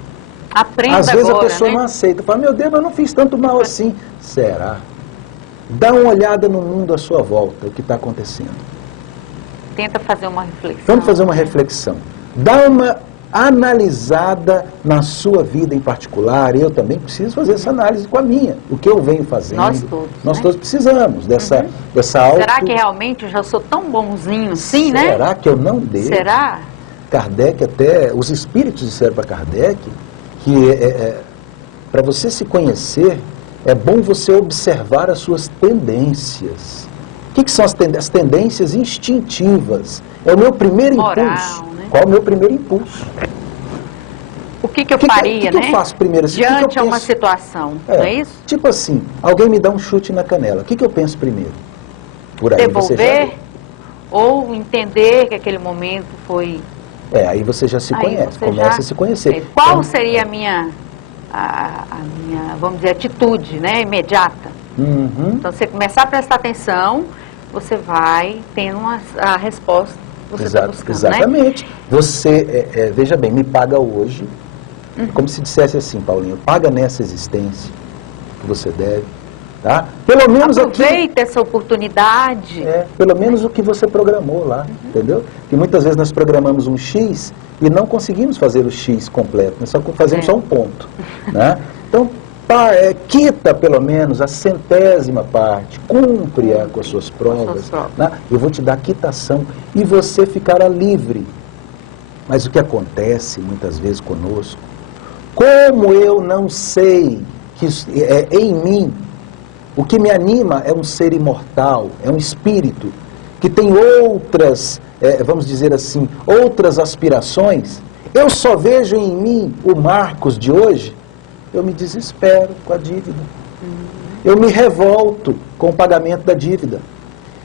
Aprenda Às vezes agora, a pessoa né? não aceita. Fala: meu Deus, eu não fiz tanto mal assim. Será? Dá uma olhada no mundo à sua volta, o que está acontecendo. Tenta fazer uma reflexão. Vamos fazer uma reflexão. Dá uma analisada na sua vida em particular. Eu também preciso fazer essa análise com a minha. O que eu venho fazendo. Nós todos precisamos dessa auto... Será que realmente eu já sou tão bonzinho assim, né? Será que eu não devo? Será? Kardec até... Os espíritos disseram para Kardec que para você se conhecer, é bom você observar as suas tendências. O que são as tendências instintivas? É o meu primeiro impulso. Né? Qual é o meu primeiro impulso? O que eu faria, né? O que eu faço primeiro? Assim, diante a uma situação, não é isso? Tipo assim, alguém me dá um chute na canela. O que eu penso primeiro? Por aí, devolver ou entender que aquele momento foi... aí você já se conhece, começa a se conhecer. Qual seria a minha, vamos dizer, atitude, né, imediata? Então, você começar a prestar atenção, você vai tendo a resposta que você está buscando, exatamente. Né? Você, veja bem, me paga hoje, como se dissesse assim: Paulinho, paga nessa existência que você deve, tá? Pelo menos aproveita essa oportunidade. Pelo menos o que você programou lá, entendeu? Porque muitas vezes nós programamos um X e não conseguimos fazer o X completo, nós só fazemos só um ponto, né? Então, quita pelo menos a centésima parte, cumpre-a com as suas provas, né? Eu vou te dar quitação e você ficará livre. Mas o que acontece muitas vezes conosco, como eu não sei que em mim, o que me anima é um ser imortal, é um espírito que tem outras, vamos dizer assim, outras aspirações, eu só vejo em mim o Marcos de hoje, eu me desespero com a dívida. Eu me revolto com o pagamento da dívida.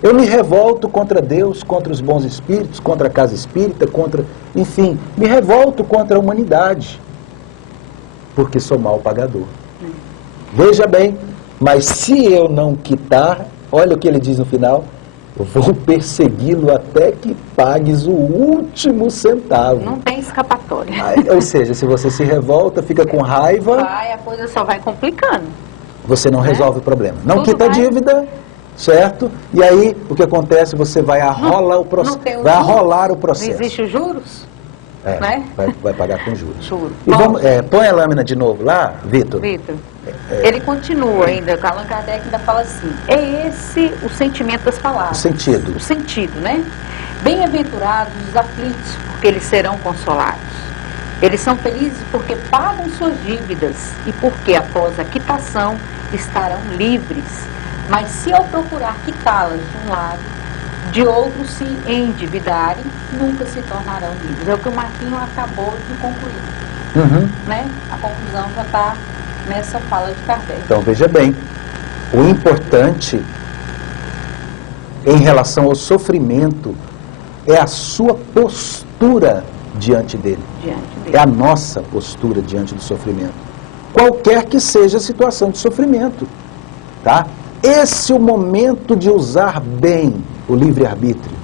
Eu me revolto contra Deus, contra os bons espíritos, contra a casa espírita, enfim, me revolto contra a humanidade, porque sou mau pagador. Veja bem, mas se eu não quitar, olha o que ele diz no final: eu vou persegui-lo até que pagues o último centavo. Não tem escapatória. Ou seja, se você se revolta, fica com raiva... a coisa só vai complicando. Você não resolve o problema. Não quita a dívida, certo? E aí, o que acontece? Você vai arrolar o processo. Vai arrolar o processo. Não existe os juros? né? Vai pagar com juros. Juro. E Bom, vamos, põe a lâmina de novo lá, Vitor. Vitor, ele continua ainda, Allan Kardec ainda fala assim, é esse o sentimento das palavras. O sentido. O sentido, né? Bem-aventurados os aflitos, porque eles serão consolados. Eles são felizes porque pagam suas dívidas e porque após a quitação estarão livres. Mas se ao procurar quitá-las de um lado, de outro se endividarem, nunca se tornarão livres. É o que o Marquinho acabou de concluir. Né? A conclusão já está nessa fala de Kardec. Então, veja bem, o importante em relação ao sofrimento é a sua postura diante dele. É a nossa postura diante do sofrimento. Qualquer que seja a situação de sofrimento, tá? Esse é o momento de usar bem o livre-arbítrio,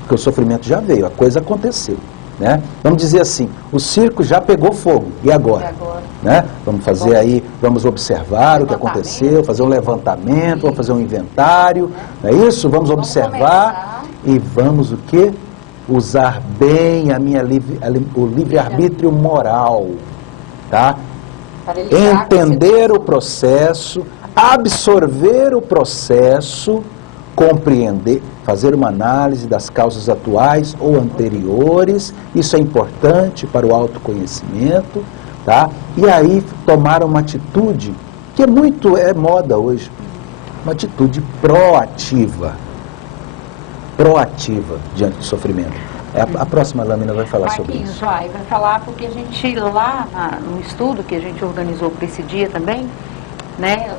porque o sofrimento já veio, a coisa aconteceu, né? Vamos dizer assim, o circo já pegou fogo, e agora? Né? Vamos fazer aí, vamos observar o que aconteceu, fazer um levantamento, vamos fazer um inventário, não é isso? Vamos observar e vamos o quê? Usar bem o livre-arbítrio moral, tá? Entender o processo, absorver o processo, compreender, fazer uma análise das causas atuais ou anteriores, isso é importante para o autoconhecimento, tá? E aí tomar uma atitude que é moda hoje, uma atitude proativa diante do sofrimento. A próxima lâmina vai falar sobre isso. Vai falar porque a gente lá no estudo que a gente organizou para esse dia também, né,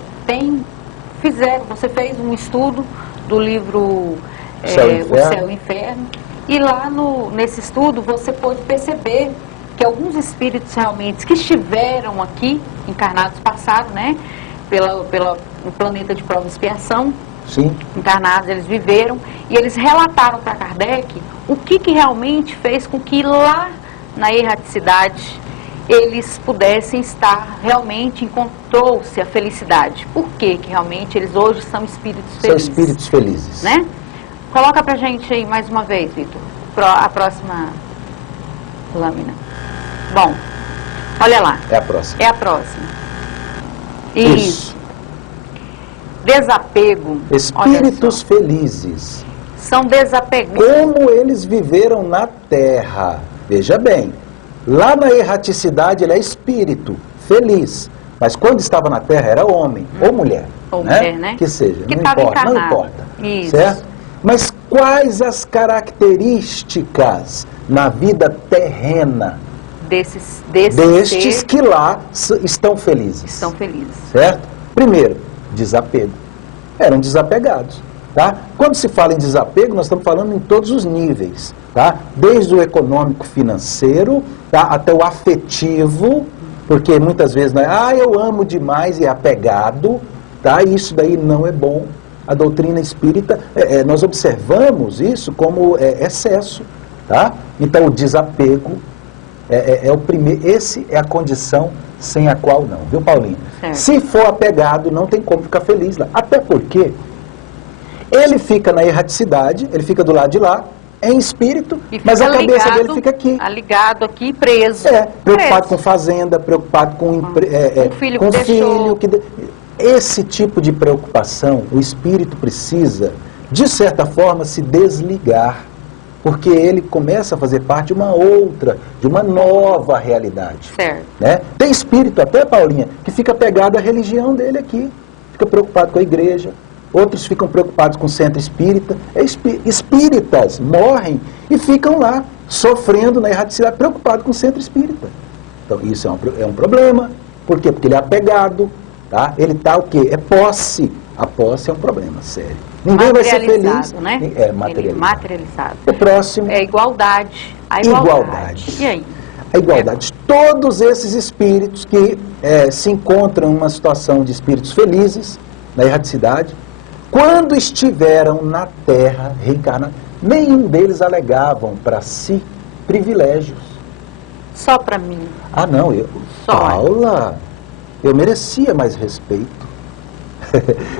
você fez um estudo do livro O Céu e o Inferno, e lá nesse estudo você pôde perceber que alguns espíritos realmente que estiveram aqui, encarnados passados, né, no planeta de prova e expiação, sim, encarnados, eles viveram, e eles relataram para Kardec o que realmente fez com que lá na erraticidade eles pudessem estar, realmente encontrou-se a felicidade. Por que realmente eles hoje são espíritos felizes? São espíritos felizes. Né? Coloca pra gente aí mais uma vez, Vitor, a próxima lâmina. Bom, olha lá. É a próxima. É a próxima. Isso. Desapego. Espíritos felizes. São desapegados. Como eles viveram na Terra. Veja bem, lá na erraticidade ele é espírito, feliz. Mas quando estava na Terra era homem ou mulher. Ou mulher, né? Que seja, que não importa. Isso. Certo? Mas quais as características na vida terrena destes que lá estão felizes? Estão felizes. Certo? Primeiro, desapego. Eram desapegados. Tá? Quando se fala em desapego, nós estamos falando em todos os níveis. Tá? Desde o econômico financeiro, tá? Até o afetivo, porque muitas vezes eu amo demais e é apegado, tá? E isso daí não é bom. A doutrina espírita, nós observamos isso como excesso. Tá? Então o desapego é o primeiro, esse é a condição sem a qual não, viu, Paulinho? Certo. Se for apegado, não tem como ficar feliz lá. Até porque ele fica na erraticidade, ele fica do lado de lá, em espírito, mas a cabeça dele fica aqui. Ligado aqui, preso. Preocupado com fazenda, preocupado com filho com que filho. Esse tipo de preocupação, o espírito precisa, de certa forma, se desligar, porque ele começa a fazer parte de uma nova realidade. Certo. Né? Tem espírito, até, Paulinha, que fica pegado à religião dele aqui, fica preocupado com a igreja. Outros ficam preocupados com o centro espírita. Espíritas morrem e ficam lá, sofrendo na erraticidade, preocupados com o centro espírita. Então, isso é um problema. Por quê? Porque ele é apegado, tá? Ele está o quê? É posse. A posse é um problema sério. Ninguém vai ser feliz. Né? É materializado. Materializado. O próximo... É igualdade. A igualdade. E aí? A igualdade. Todos esses espíritos que se encontram em uma situação de espíritos felizes, na erraticidade, quando estiveram na Terra reencarnados, nenhum deles alegavam para si privilégios. Só para mim. Ah, não, Paula, eu merecia mais respeito.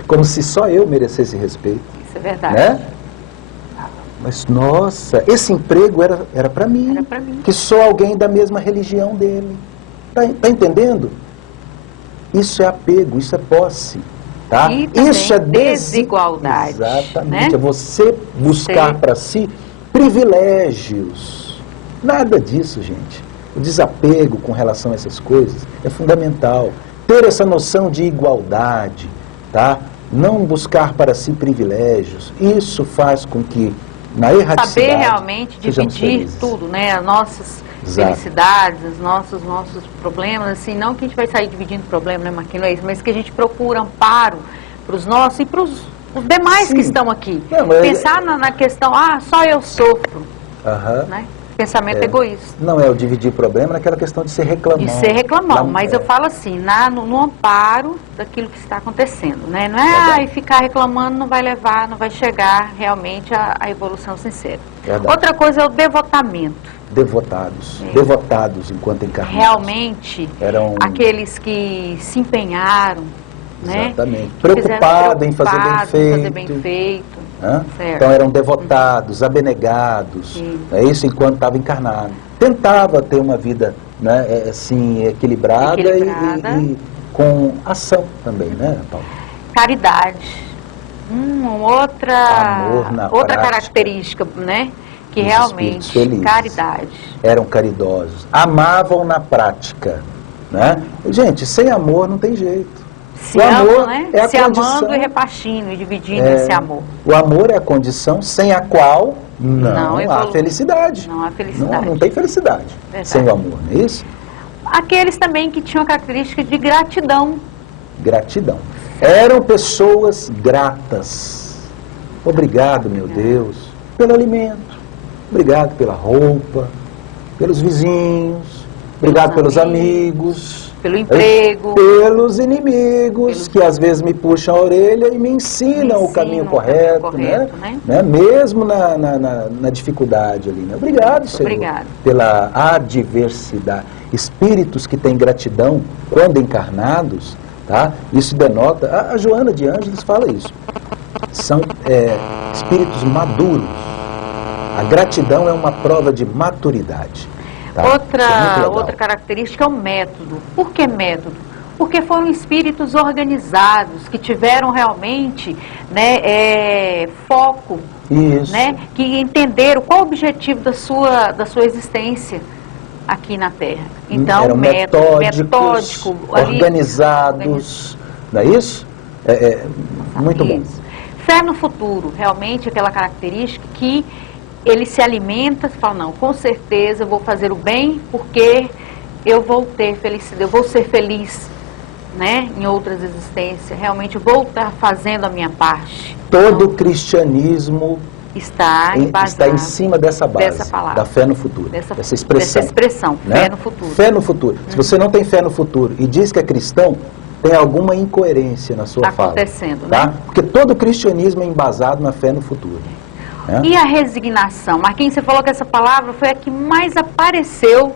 Como se só eu merecesse respeito. Isso é verdade. Né? Mas, nossa, esse emprego era para mim, Era pra mim. que sou alguém da mesma religião dele. Tá entendendo? Isso é apego, isso é posse. Tá? E também Isso é desigualdade. Exatamente, Né? é você buscar para si privilégios. Nada disso, gente. O desapego com relação a essas coisas é fundamental. Ter essa noção de igualdade, tá? Não buscar para si privilégios. Isso faz com que, na erraticidade, saber realmente sejamos dividir felizes. tudo, né? As nossas Exato. felicidades, os nossos problemas, assim, não que a gente vai sair dividindo problema, né, Marquinhos, não é isso, mas que a gente procura amparo para os nossos e para os demais Sim. que estão aqui. Não, mas- Pensar na questão, só eu sofro, Aham. né? Pensamento egoísta. Não é o dividir problema naquela questão de ser reclamão. De ser reclamão, Lá- mas eu falo assim, no amparo daquilo que está acontecendo, né? Não é, Verdade. ficar reclamando não vai levar, não vai chegar realmente à evolução sincera. Verdade. Outra coisa é o devotamento. Devotados. É. Devotados enquanto encarnados. Realmente, Eram- aqueles que se empenharam, né? Exatamente. Que Preocupado fizeram em fazer bem preocupado feito. em fazer bem feito. Hã? Certo. Então eram devotados, abnegados, Sim. é isso enquanto estava encarnado. Tentava ter uma vida, né, assim, equilibrada, Equilibrada. E com ação também, né, Paulo? Caridade. Amor na outra prática. característica, né? Que Dos realmente, espíritos felizes. caridade. Eram caridosos, amavam na prática, né? Gente, sem amor não tem jeito. Se O amor amam, né? é a Se condição. amando e repartindo e dividindo É, esse amor. O amor é a condição sem a qual não há evolui. felicidade. Não há felicidade. Não tem felicidade Verdade. sem o amor, não é isso? Aqueles também que tinham a característica de gratidão. Gratidão. Eram pessoas gratas. Obrigado, meu Deus, pelo alimento. Obrigado pela roupa, pelos vizinhos. Obrigado pelos amigos. Pelo emprego. Pelos inimigos, que às vezes me puxam a orelha e me ensinam o caminho correto, né? Mesmo na dificuldade ali, né? Obrigado, Senhor, Obrigado. pela adversidade. Espíritos que têm gratidão quando encarnados, tá? Isso denota, a Joana de Ângeles fala isso, são espíritos maduros. A gratidão é uma prova de maturidade. Tá? Isso é muito legal. Outra característica é o método. Por que método? Porque foram espíritos organizados, que tiveram realmente, né, foco, Isso. né, que entenderam qual o objetivo da sua existência aqui na Terra. Então, Eram método, metódicos, ali, organizados, não é isso? Muito bom. Isso. Fé no futuro, realmente aquela característica que ele se alimenta, fala, não, com certeza eu vou fazer o bem porque eu vou ter felicidade, eu vou ser feliz, né, em outras existências, realmente eu vou estar fazendo a minha parte. Todo o cristianismo Está está em cima dessa base, dessa palavra, da fé no futuro, dessa expressão. né? Fé no futuro. Fé no futuro. Se você não tem fé no futuro e diz que é cristão, tem alguma incoerência na sua Tá fala. acontecendo, tá? né? Porque todo o cristianismo é embasado na fé no futuro. Né? E a resignação? Marquinhos, você falou que essa palavra foi a que mais apareceu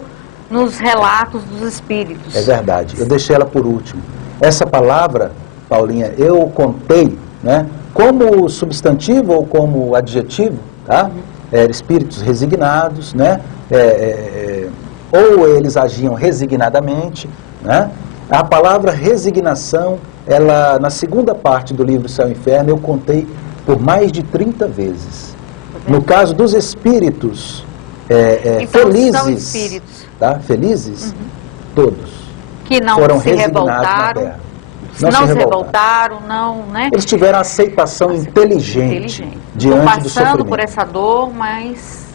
nos relatos dos espíritos. É verdade. Eu deixei ela por último. Essa palavra, Paulinha, eu contei, né, como substantivo ou como adjetivo, tá? Espíritos resignados, né? Ou eles agiam resignadamente, né? A palavra resignação, ela, na segunda parte do livro Céu e Inferno, eu contei por mais de 30 vezes. No caso dos espíritos então, felizes, são espíritos tá? Felizes, todos que não foram se resignados revoltaram, na terra. não se revoltaram, não, né? Eles tiveram aceitação inteligente diante Estou do passando sofrimento. por essa dor, mas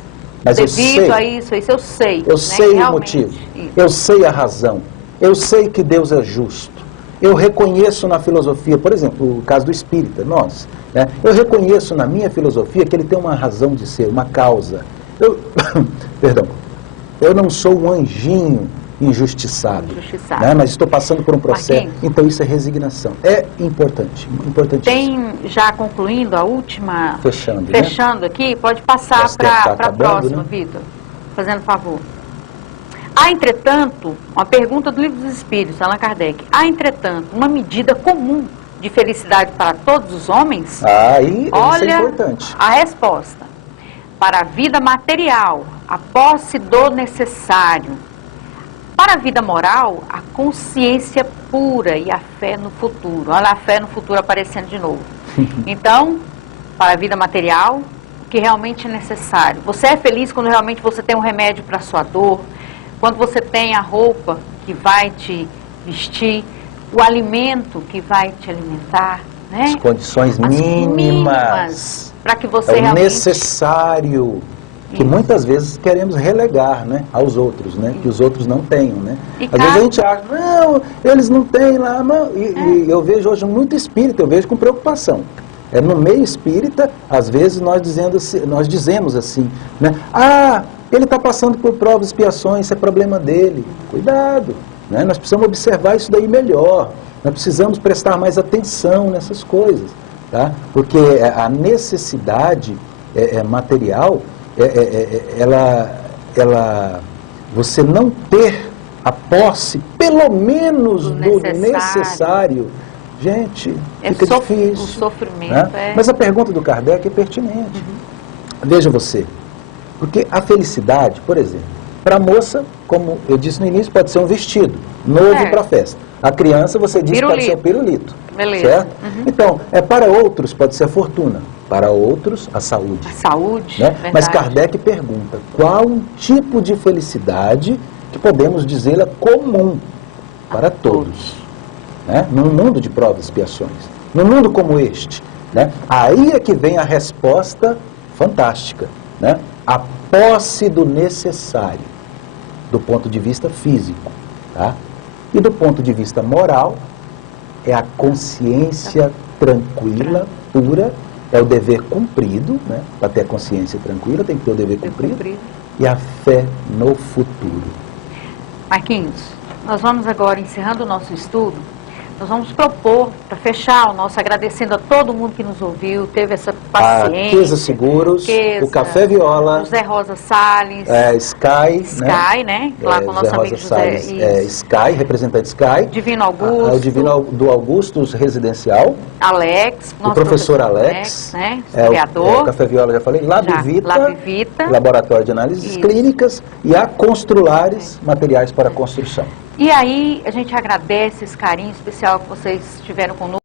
Mas eu devido sei, a isso eu sei. eu né? sei o Realmente, motivo, isso. eu sei a razão, eu sei que Deus é justo. Eu reconheço na filosofia, por exemplo, o caso do espírita, nós, né? Eu reconheço na minha filosofia que ele tem uma razão de ser, uma causa. Perdão, eu não sou um anjinho injustiçado, né? Mas estou passando por um processo. Marquinhos, então isso é resignação. É importante, importantíssimo. tem, já concluindo a última, Fechando aqui, pode passar para a próxima, né? Vitor, fazendo favor. Há, entretanto, uma pergunta do Livro dos Espíritos, Allan Kardec, há, entretanto, uma medida comum de felicidade para todos os homens? Aí, isso Olha é importante. a resposta. para a vida material, a posse do necessário. Para a vida moral, a consciência pura e a fé no futuro. Olha a fé no futuro aparecendo de novo. Então, para a vida material, o que realmente é necessário. Você é feliz quando realmente você tem um remédio para a sua dor, quando você tem a roupa que vai te vestir, o alimento que vai te alimentar, né? As condições mínimas para que você é o realmente... necessário, que Isso. muitas vezes queremos relegar, né, aos outros, né, que os outros não tenham, né. E Às vezes a gente acha, não, eles não têm lá, não. E eu vejo hoje muito espírita, eu vejo com preocupação. No meio espírita, às vezes nós dizemos assim, né, ele está passando por provas e expiações, isso é problema dele. Cuidado, né, nós precisamos observar isso daí melhor, nós precisamos prestar mais atenção nessas coisas, tá? Porque a necessidade material, você não ter a posse, pelo menos do necessário, gente, fica difícil. O sofrimento, né? Mas a pergunta do Kardec é pertinente. Veja você, porque a felicidade, por exemplo, para a moça, como eu disse no início, pode ser um vestido novo para a festa. A criança, você disse, pode ser um pirulito. Beleza. Certo? Então, para outros pode ser a fortuna, para outros a saúde. A saúde, né? Mas Kardec pergunta, qual um tipo de felicidade que podemos dizê-la comum para todos? Né? Num mundo de provas e expiações, num mundo como este, né? Aí é que vem a resposta fantástica, né? A posse do necessário, do ponto de vista físico, tá? E do ponto de vista moral, é a consciência tranquila, pura, é o dever cumprido, né? Para ter a consciência tranquila tem que ter o dever cumprido, e a fé no futuro. Marquinhos, nós vamos agora, encerrando o nosso estudo, nós vamos propor, para fechar o nosso, agradecendo a todo mundo que nos ouviu, teve essa paciência. A Queza Seguros, o Café Viola, José Rosa Salles, Sky, né? Lá com o nosso amigo José. Sky, representante Sky. Divino Augusto. O Divino do Augusto Residencial. Alex. O professor Alex. Né? Historiador. O Café Viola, já falei. Labvita. Laboratório de Análises Clínicas. E a Construlares, materiais para construção. E aí, a gente agradece esse carinho especial que vocês tiveram conosco.